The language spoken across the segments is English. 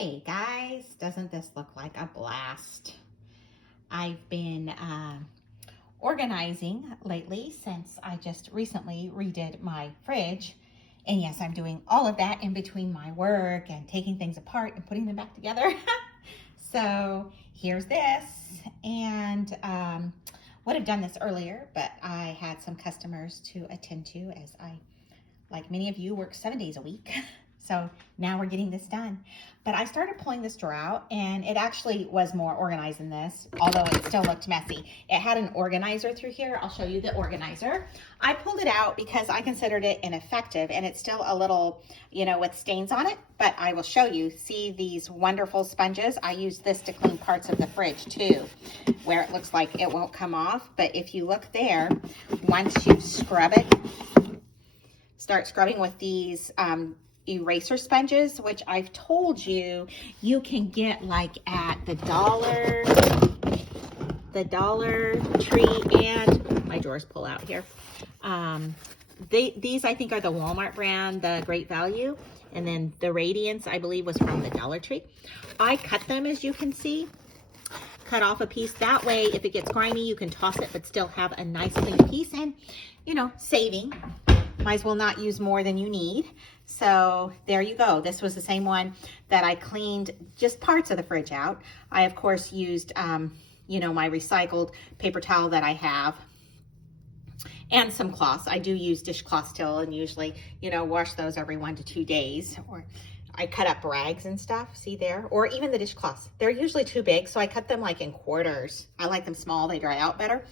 Hey guys, doesn't this look like a blast? I've been organizing lately since I just recently redid my fridge. And yes, I'm doing all of that in between my work and taking things apart and putting them back together. So here's this. And would have done this earlier, but I had some customers to attend to as I, like many of you, work 7 days a week. So now we're getting this done. But I started pulling this drawer out and it actually was more organized than this, although it still looked messy. It had an organizer through here. I'll show you the organizer. I pulled it out because I considered it ineffective and it's still a little, with stains on it, but I will show you. See these wonderful sponges? I use this to clean parts of the fridge too, where it looks like it won't come off. But if you look there, once you scrub it, start scrubbing with these eraser sponges, which I've told you can get like at the Dollar Tree, and my drawers pull out here. These I think are the Walmart brand, the Great Value, and then the Radiance I believe was from the Dollar Tree. I cut them, as you can see, cut off a piece. That way if it gets grimy you can toss it but still have a nice clean piece, and saving. Might as well not use more than you need. So there you go. This was the same one that I cleaned just parts of the fridge out. I of course used my recycled paper towel that I have, and some cloths. I do use dishcloths still, and usually wash those every 1 to 2 days. Or I cut up rags and stuff, see there? Or even the dishcloths. They're usually too big, so I cut them like in quarters. I like them small, they dry out better.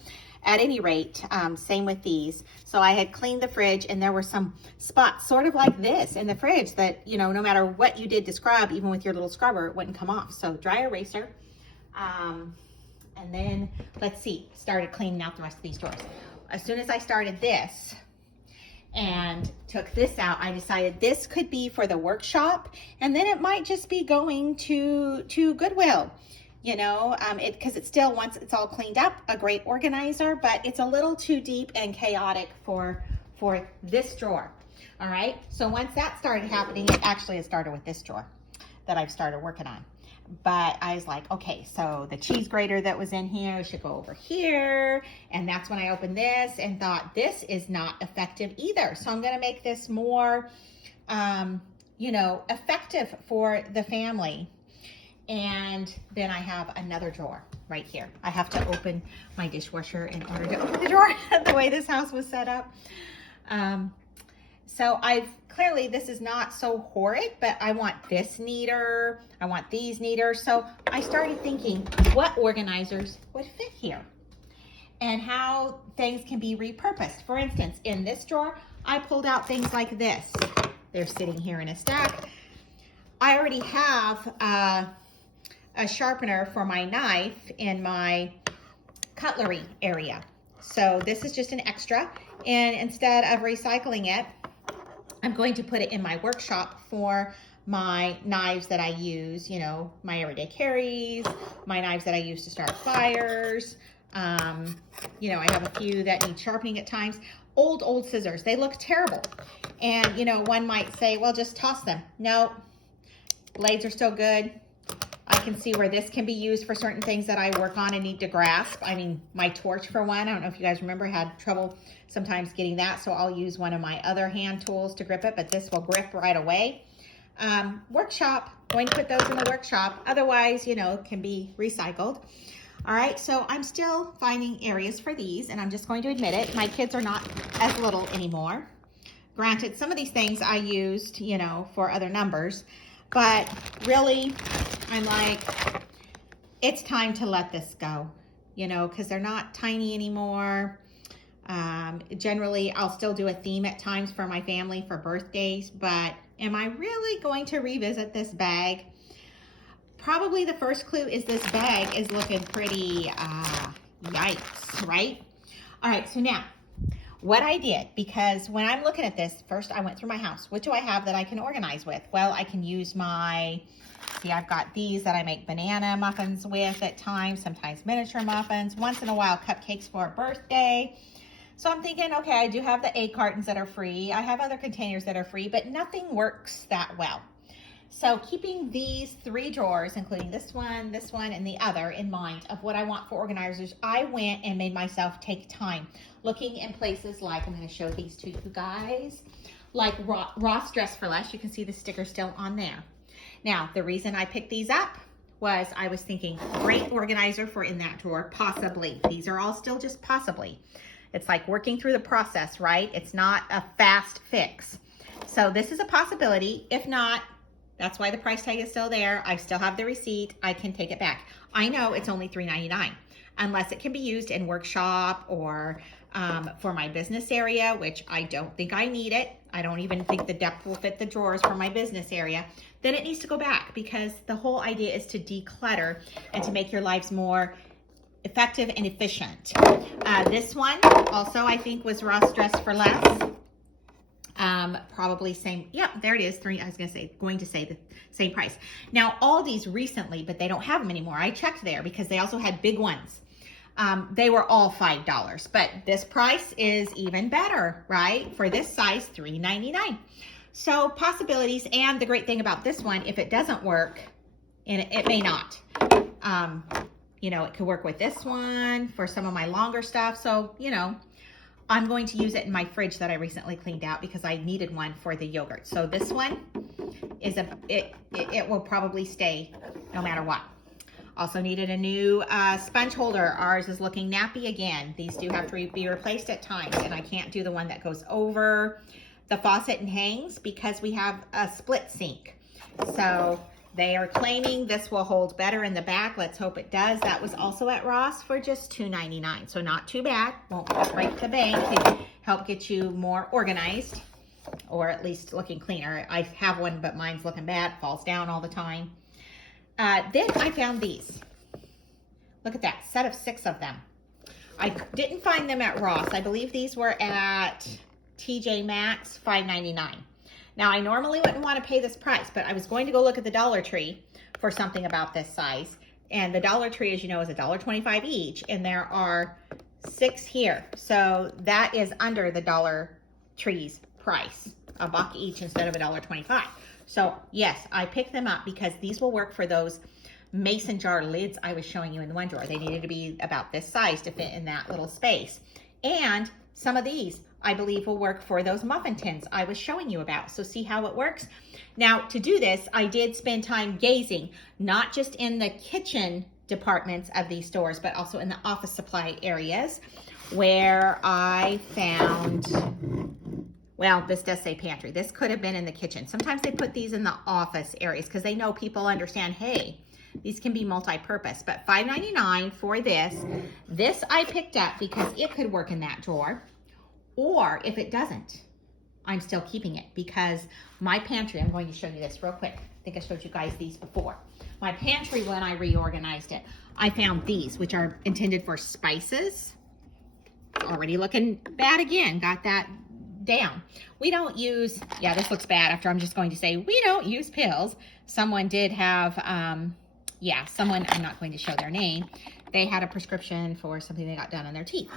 At any rate, same with these. So I had cleaned the fridge and there were some spots sort of like this in the fridge that, no matter what you did to scrub, even with your little scrubber, it wouldn't come off. So dry eraser. And then, let's see, started cleaning out the rest of these drawers. As soon as I started this and took this out, I decided this could be for the workshop, and then it might just be going to Goodwill. Because it's still, once it's all cleaned up, a great organizer, but it's a little too deep and chaotic for this drawer. All right, so once that started happening, it actually started with this drawer that I've started working on. But I was like, okay, so the cheese grater that was in here should go over here. And that's when I opened this and thought, this is not effective either. So I'm gonna make this more, effective for the family. And then I have another drawer right here. I have to open my dishwasher in order to open the drawer the way this house was set up. So clearly this is not so horrid, but I want this neater. I want these neater. So I started thinking what organizers would fit here and how things can be repurposed. For instance, in this drawer, I pulled out things like this. They're sitting here in a stack. I already have a sharpener for my knife in my cutlery area. So this is just an extra. And instead of recycling it, I'm going to put it in my workshop for my knives that I use, my everyday carries, my knives that I use to start fires. I have a few that need sharpening at times. Old scissors, they look terrible. And, one might say, well, just toss them. No, blades are still good. I can see where this can be used for certain things that I work on and need to grasp. I mean, my torch for one, I don't know if you guys remember, had trouble sometimes getting that, so I'll use one of my other hand tools to grip it, but this will grip right away. Workshop, going to put those in the workshop. Otherwise, can be recycled. All right, so I'm still finding areas for these, and I'm just going to admit it. My kids are not as little anymore. Granted, some of these things I used, for other numbers, but really, I'm like, it's time to let this go, because they're not tiny anymore. Generally, I'll still do a theme at times for my family for birthdays, but am I really going to revisit this bag? Probably the first clue is this bag is looking pretty, yikes, right? All right, so now, what I did, because when I'm looking at this, first I went through my house. What do I have that I can organize with? Well, I can use see, I've got these that I make banana muffins with at times, sometimes miniature muffins, once in a while cupcakes for a birthday. So I'm thinking, okay, I do have the egg cartons that are free. I have other containers that are free, but nothing works that well. So keeping these 3 drawers, including this one, and the other in mind of what I want for organizers, I went and made myself take time looking in places like, I'm going to show these to you guys, like Ross Dress for Less. You can see the sticker still on there. Now, the reason I picked these up was I was thinking, great organizer for in that drawer, possibly. These are all still just possibly. It's like working through the process, right? It's not a fast fix. So this is a possibility. If not, that's why the price tag is still there. I still have the receipt. I can take it back. I know it's only $3.99, unless it can be used in workshop or for my business area, which I don't think I need it. I don't even think the depth will fit the drawers for my business area. Then it needs to go back, because the whole idea is to declutter and to make your lives more effective and efficient. This one also, I think, was Ross Dress for Less. Probably same. Yep, there it is. I was going to say the same price. Now, all these recently, but they don't have them anymore. I checked there because they also had big ones. They were all $5, but this price is even better, right? For this size, $3.99. So possibilities. And the great thing about this one, if it doesn't work, and it may not, you know, it could work with this one for some of my longer stuff. So, you know, I'm going to use it in my fridge that I recently cleaned out because I needed one for the yogurt. So this one is it will probably stay no matter what. Also needed a new sponge holder. Ours is looking nappy again. These do have to be replaced at times, and I can't do the one that goes over the faucet and hangs because we have a split sink. So they are claiming this will hold better in the back. Let's hope it does. That was also at Ross for just $2.99. So not too bad. Won't break the bank to help get you more organized, or at least looking cleaner. I have one, but mine's looking bad. Falls down all the time. Then I found these. Look at that, set of 6 of them. I didn't find them at Ross. I believe these were at TJ Maxx, $5.99. Now, I normally wouldn't want to pay this price, but I was going to go look at the Dollar Tree for something about this size. And the Dollar Tree, as you know, is $1.25 each, and there are 6 here. So that is under the Dollar Tree's price, $1 each instead of $1.25. So yes, I picked them up because these will work for those mason jar lids I was showing you in the one drawer. They needed to be about this size to fit in that little space. And some of these, I believe, will work for those muffin tins I was showing you about. So see how it works? Now, to do this, I did spend time gazing, not just in the kitchen departments of these stores, but also in the office supply areas, where I found, well, this does say pantry. This could have been in the kitchen. Sometimes they put these in the office areas because they know people understand, hey, these can be multi-purpose. But $5.99 for this. This I picked up because it could work in that drawer. Or if it doesn't, I'm still keeping it because my pantry, I'm going to show you this real quick. I think I showed you guys these before. My pantry, when I reorganized it, I found these, which are intended for spices. Already looking bad again. Got that down. We don't use, yeah, this looks bad after I'm just going to say, we don't use pills. Someone did have, yeah, someone, I'm not going to show their name. They had a prescription for something they got done on their teeth.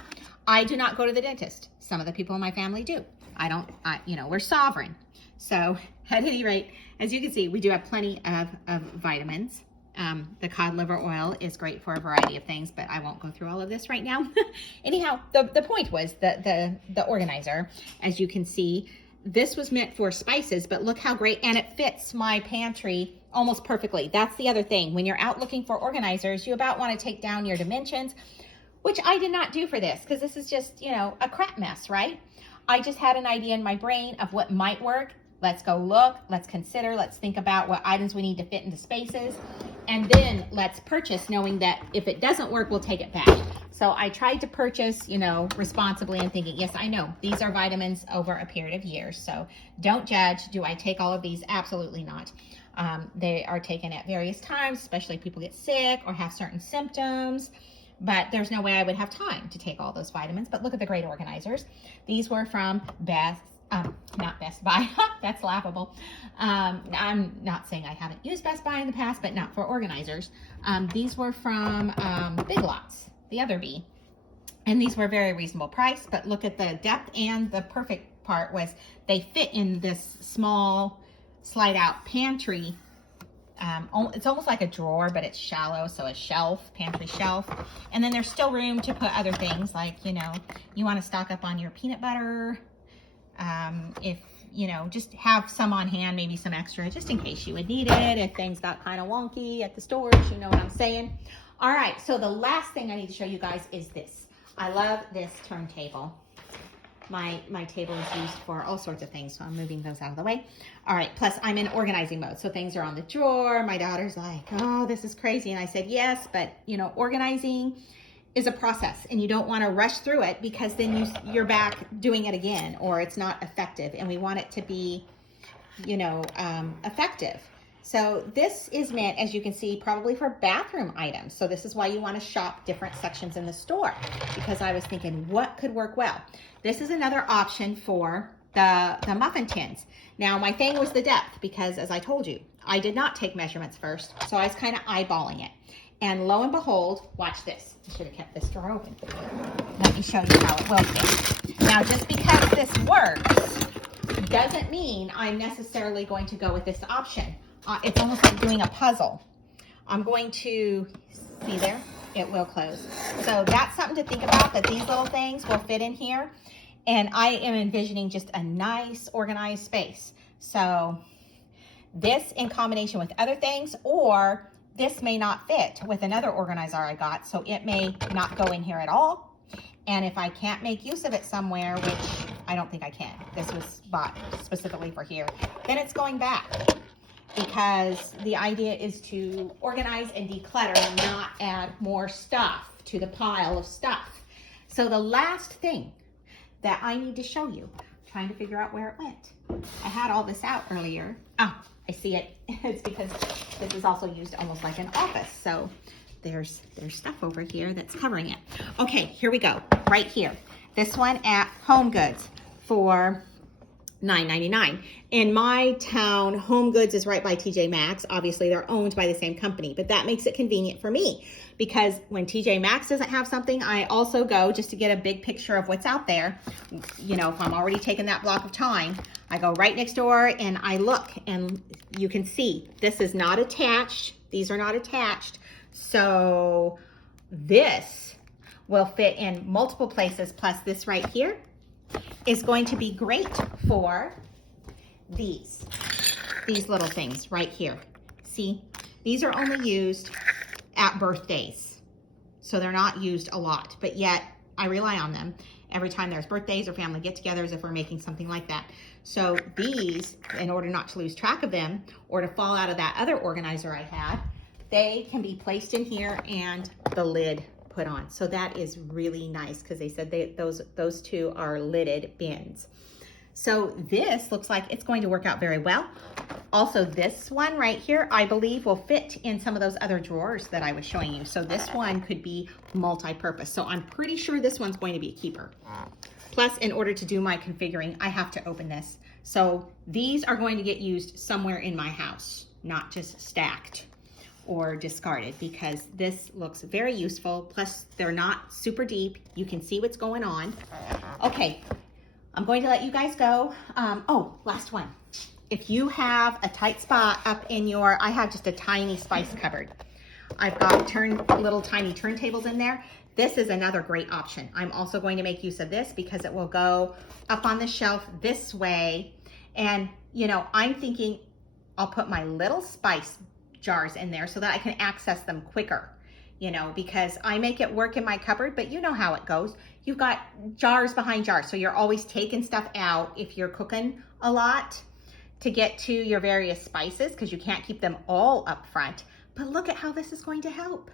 I do not go to the dentist. Some of the people in my family do. I don't, you know, we're sovereign. So at any rate, as you can see, we do have plenty of vitamins. The cod liver oil is great for a variety of things, but I won't go through all of this right now. Anyhow, the point was the organizer, as you can see, this was meant for spices, but look how great, and it fits my pantry almost perfectly. That's the other thing. When you're out looking for organizers, you about want to take down your dimensions, which I did not do for this because this is just, you know, a crap mess, right? I just had an idea in my brain of what might work. Let's go look, let's consider, let's think about what items we need to fit into spaces, and then let's purchase knowing that if it doesn't work, we'll take it back. So I tried to purchase, you know, responsibly and thinking, yes, I know these are vitamins over a period of years. So don't judge. Do I take all of these? Absolutely not. They are taken at various times, especially if people get sick or have certain symptoms. But there's no way I would have time to take all those vitamins. But look at the great organizers. These were from not Best Buy. That's laughable. I'm not saying I haven't used Best Buy in the past, but not for organizers. These were from Big Lots, the other B. And these were very reasonable price, but look at the depth, and the perfect part was they fit in this small slide out pantry. It's almost like a drawer, but it's shallow, so a shelf, pantry shelf. And then there's still room to put other things like, you know, you want to stock up on your peanut butter. If, you know, just have some on hand, maybe some extra, just in case you would need it. If things got kind of wonky at the stores, you know what I'm saying. All right, so the last thing I need to show you guys is this. I love this turntable. My table is used for all sorts of things, so I'm moving those out of the way. All right, plus I'm in organizing mode, so things are on the drawer. My daughter's like, oh, this is crazy. And I said, yes, but you know, organizing is a process and you don't want to rush through it because then you're back doing it again or it's not effective, and we want it to be, you know, effective. So this is meant, as you can see, probably for bathroom items. So this is why you want to shop different sections in the store, because I was thinking what could work well. This is another option for the muffin tins. Now my thing was the depth, because as I told you, I did not take measurements first. So I was kind of eyeballing it. And lo and behold, watch this. I should have kept this drawer open. Let me show you how it will fit. Now, just because this works doesn't mean I'm necessarily going to go with this option. It's almost like doing a puzzle. I'm going to, see there? It will close. So that's something to think about, that these little things will fit in here. And I am envisioning just a nice organized space. So this in combination with other things, or this may not fit with another organizer I got, so it may not go in here at all. And if I can't make use of it somewhere, which I don't think I can, this was bought specifically for here, then it's going back. Because the idea is to organize and declutter and not add more stuff to the pile of stuff. So the last thing that I need to show you, trying to figure out where it went. I had all this out earlier. Oh, I see it. It's because this is also used almost like an office. So there's stuff over here that's covering it. Okay, here we go. Right here. This one at HomeGoods for $9.99. In my town, HomeGoods is right by TJ Maxx. Obviously, they're owned by the same company, but that makes it convenient for me because when TJ Maxx doesn't have something, I also go just to get a big picture of what's out there. You know, if I'm already taking that block of time, I go right next door and I look, and you can see this is not attached. These are not attached. So this will fit in multiple places, plus this right here is going to be great for these little things right here. See, these are only used at birthdays, so they're not used a lot, but yet I rely on them every time there's birthdays or family get-togethers if we're making something like that. So these, in order not to lose track of them or to fall out of that other organizer I had, they can be placed in here and the lid put on. So that is really nice because they said those two are lidded bins. So this looks like it's going to work out very well. Also, this one right here, I believe will fit in some of those other drawers that I was showing you. So this one could be multi-purpose. So I'm pretty sure this one's going to be a keeper. Plus, in order to do my configuring, I have to open this. So these are going to get used somewhere in my house, not just stacked or discarded, because this looks very useful. Plus, they're not super deep. You can see what's going on. Okay, I'm going to let you guys go. Oh, last one. If you have a tight spot up in your, I have just a tiny spice cupboard. I've got little tiny turntables in there. This is another great option. I'm also going to make use of this because it will go up on the shelf this way. And, you know, I'm thinking I'll put my little spice jars in there so that I can access them quicker, you know, because I make it work in my cupboard, but you know how it goes. You've got jars behind jars, so you're always taking stuff out if you're cooking a lot to get to your various spices, because you can't keep them all up front. But look at how this is going to help.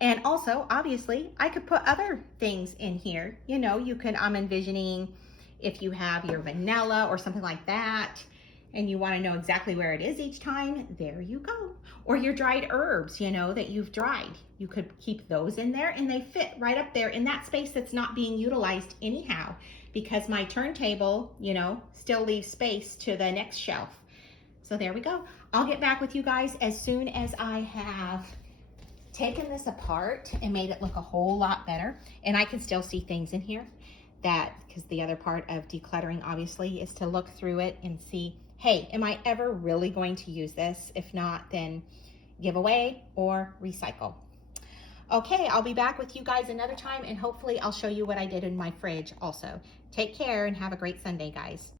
And also, obviously, I could put other things in here. You know, you can, I'm envisioning if you have your vanilla or something like that, and you want to know exactly where it is each time, there you go. Or your dried herbs, you know, that you've dried. You could keep those in there and they fit right up there in that space that's not being utilized anyhow, because my turntable, you know, still leaves space to the next shelf. So there we go. I'll get back with you guys as soon as I have taken this apart and made it look a whole lot better. And I can still see things in here that, because the other part of decluttering obviously is to look through it and see hey, am I ever really going to use this? If not, then give away or recycle. Okay, I'll be back with you guys another time, and hopefully I'll show you what I did in my fridge also. Take care and have a great Sunday, guys.